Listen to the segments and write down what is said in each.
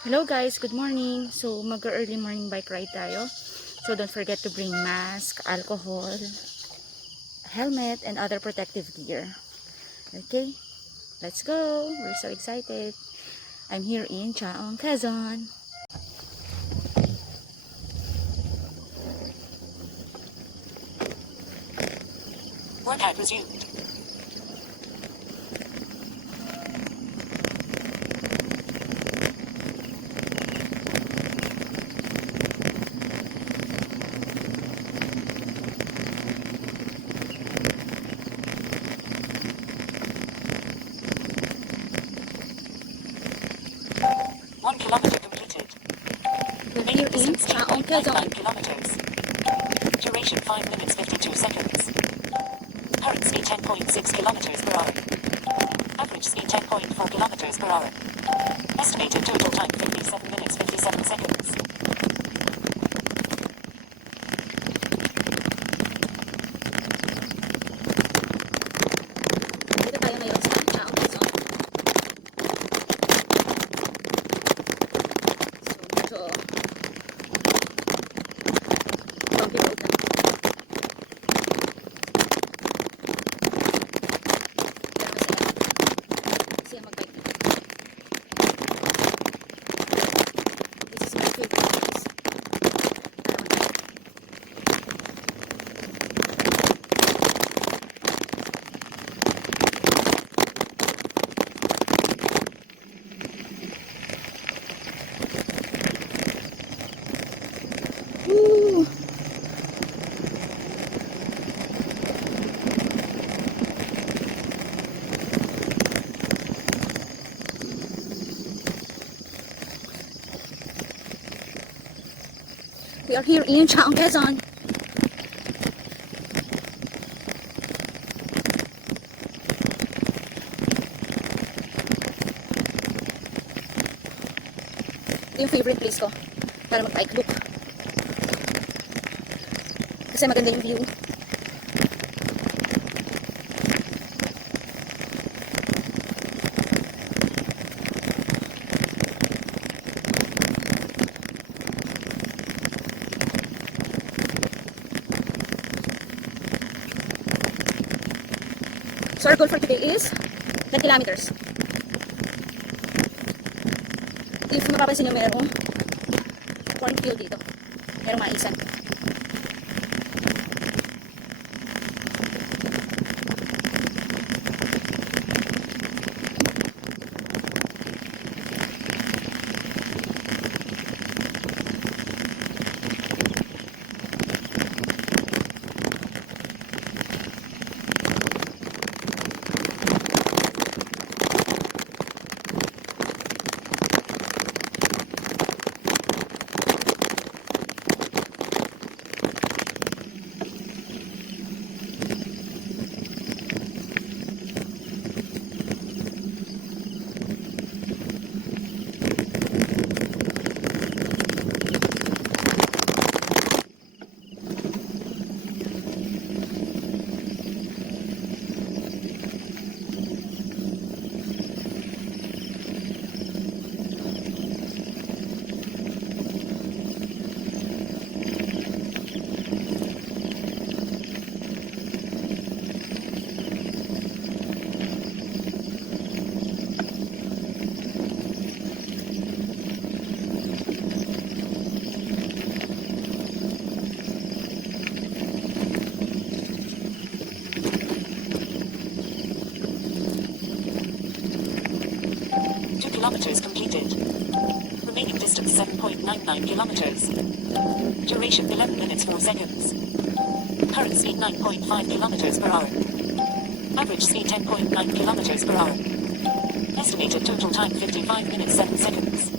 Hello guys, good morning. So mag-early morning bike ride tayo. So don't forget to bring mask, alcohol, helmet, and other protective gear. Okay, let's go. We're so excited. I'm here in Tiaong, Quezon. Workout resumed. One kilometer completed. We're Remaining here in distance Tiaong, 8.99 Quezon. kilometers. Duration 5 minutes 52 seconds. Current speed 10.6 kilometers per hour. Average speed 10.4 kilometers per hour. Estimated total time 57 minutes 57 seconds. Dito tayo ngayon sa Tiaong, Quezon. So medyo bumpy road na. Siya mag-bike na. This is my favorite place para mag-bike. Woo! We are here in Tiaong, Quezon. Ito yung favorite place ko para mag-bike look. Kasi maganda yung view. So our goal for today is 10 kilometers. If mapapansin nyo, merong cornfield dito. Merong maisan. Kilometers completed. Remaining distance 7.99 kilometers. Duration 11 minutes 4 seconds. Current speed 9.5 kilometers per hour. Average speed 10.9 kilometers per hour. Estimated total time 55 minutes 7 seconds.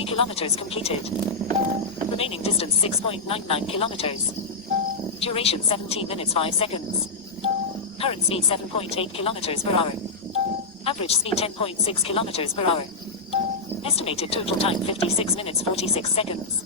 3 kilometers completed. Remaining distance 6.99 kilometers. Duration 17 minutes 5 seconds. Current speed 7.8 kilometers per hour. Average speed 10.6 kilometers per hour. Estimated total time 56 minutes 46 seconds.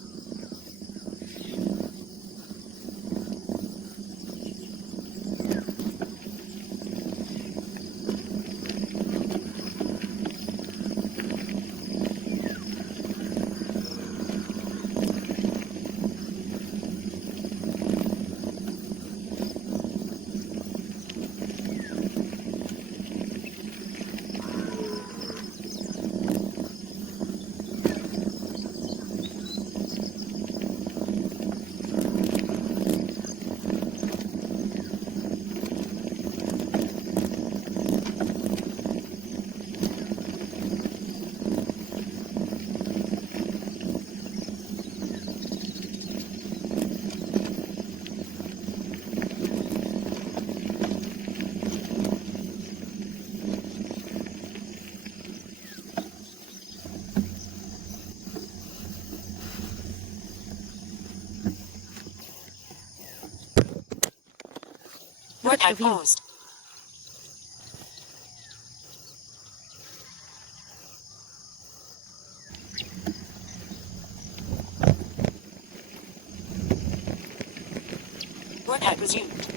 Look at Workout the view. paused. Workout resumed.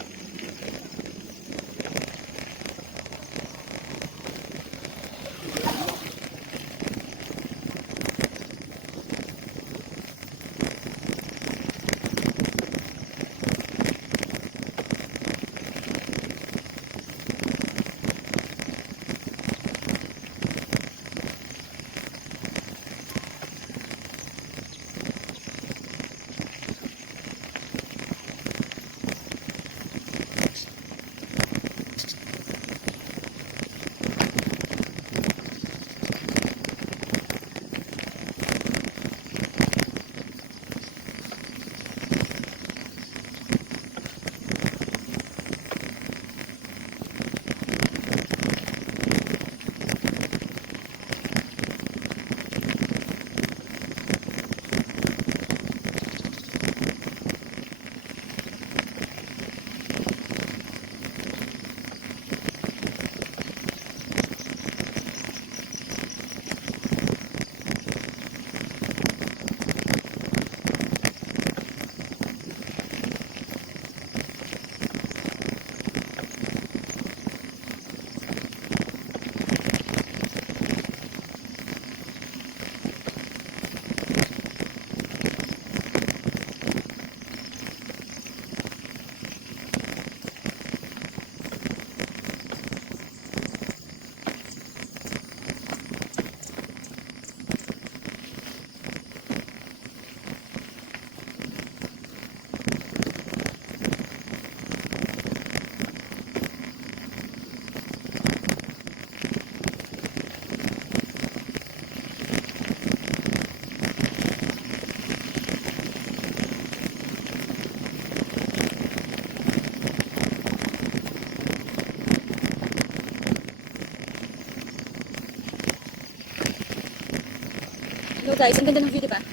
Hello guys, ang ganda ng view, diba?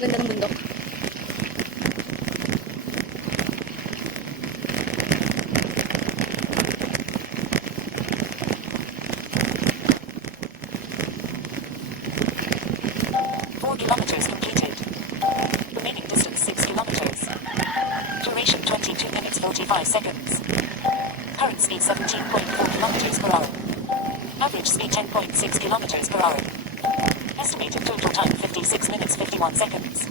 Ganda ng bundok. Kilometers completed. Remaining distance 6 kilometers. Duration 22 minutes 45 seconds. Current speed 17.4 kilometers per hour. Average speed 10.6 kilometers per hour. Estimated total time 56 minutes 51 seconds.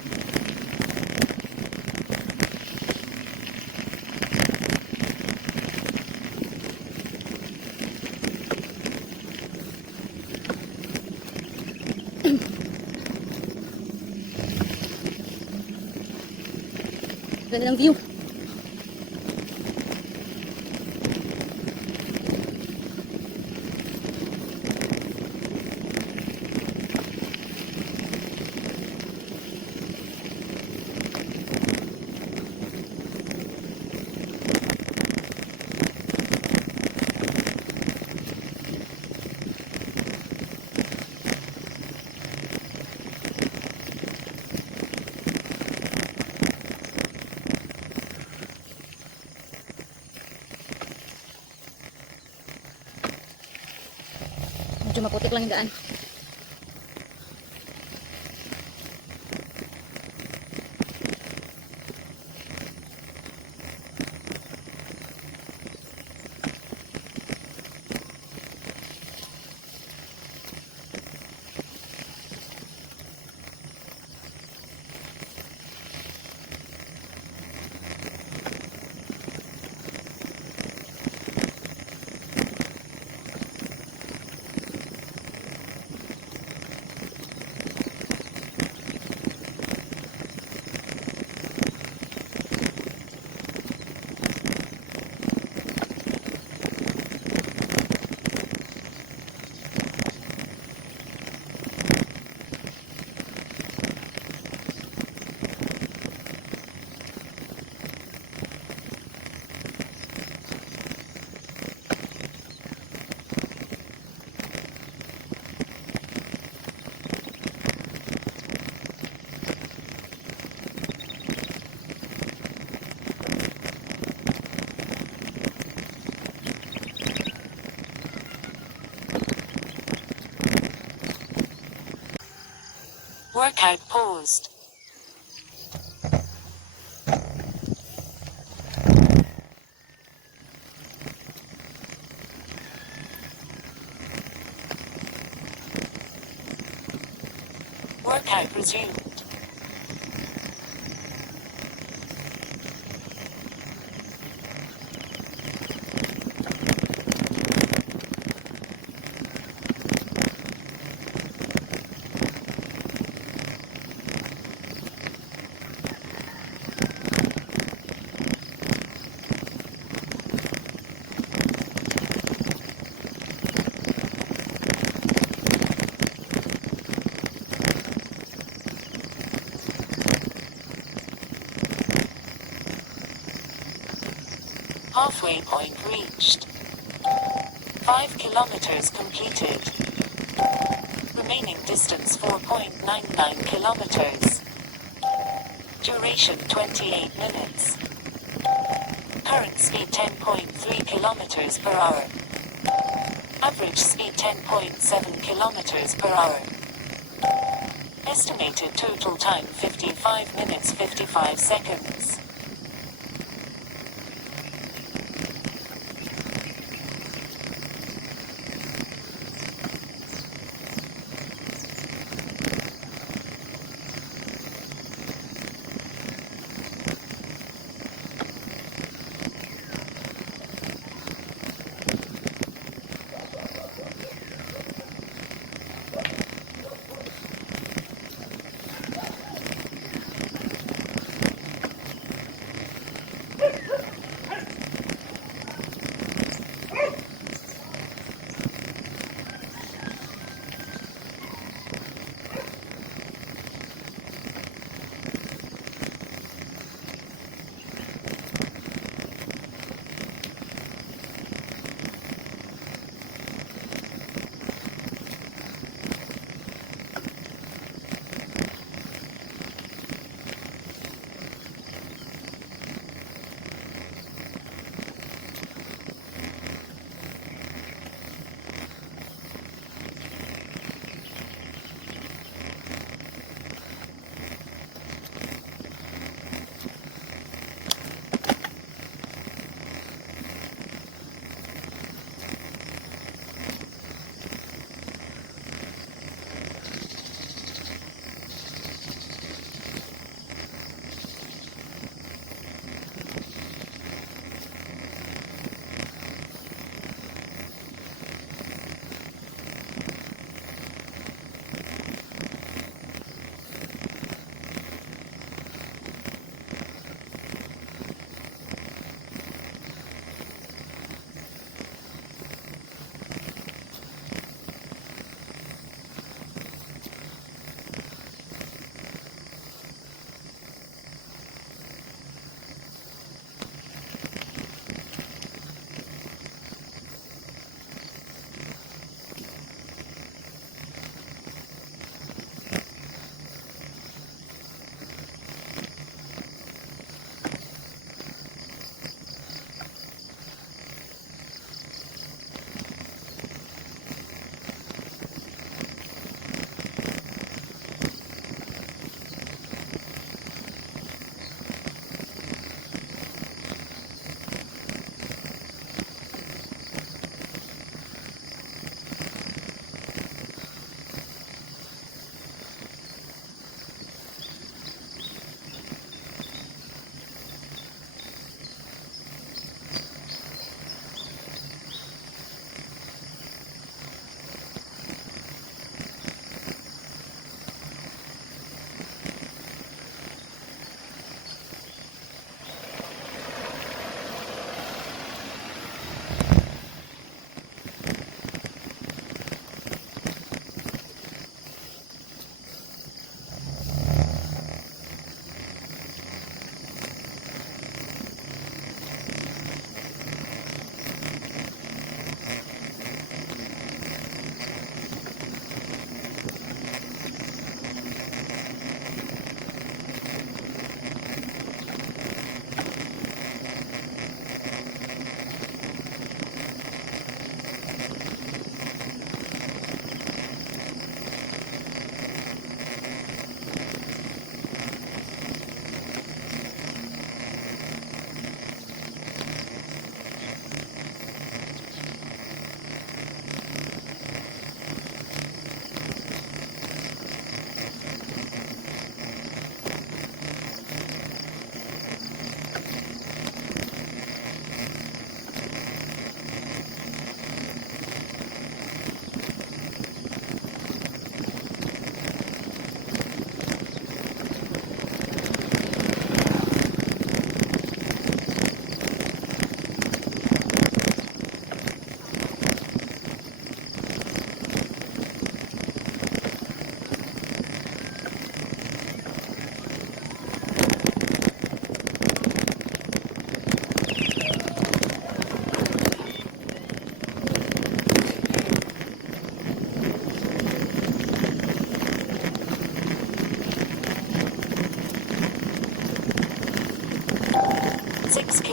Ganda ng view. maputik lang yung daan. Workout paused. Workout resumed. Halfway point reached. 5 kilometers completed. Remaining distance 4.99 kilometers. Duration 28 minutes. Current speed 10.3 kilometers per hour. Average speed 10.7 kilometers per hour. Estimated total time 55 minutes 55 seconds.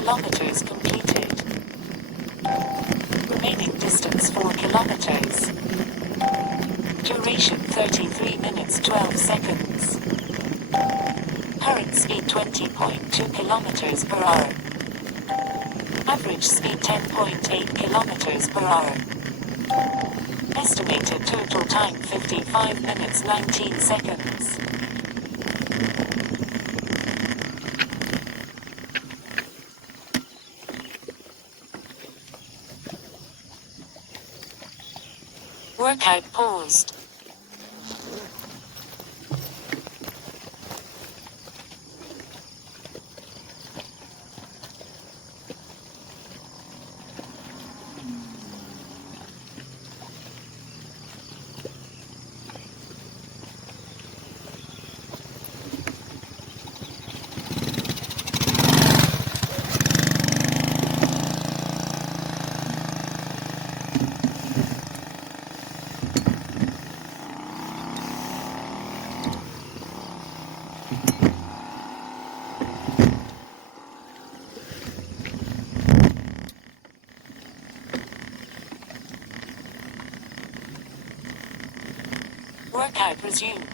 kilometers completed. Remaining distance 4 kilometers. Duration 33 minutes 12 seconds. Current speed 20.2 kilometers per hour. Average speed 10.8 kilometers per hour. Estimated total time 55 minutes 19 seconds. Workout paused. Workout resumed.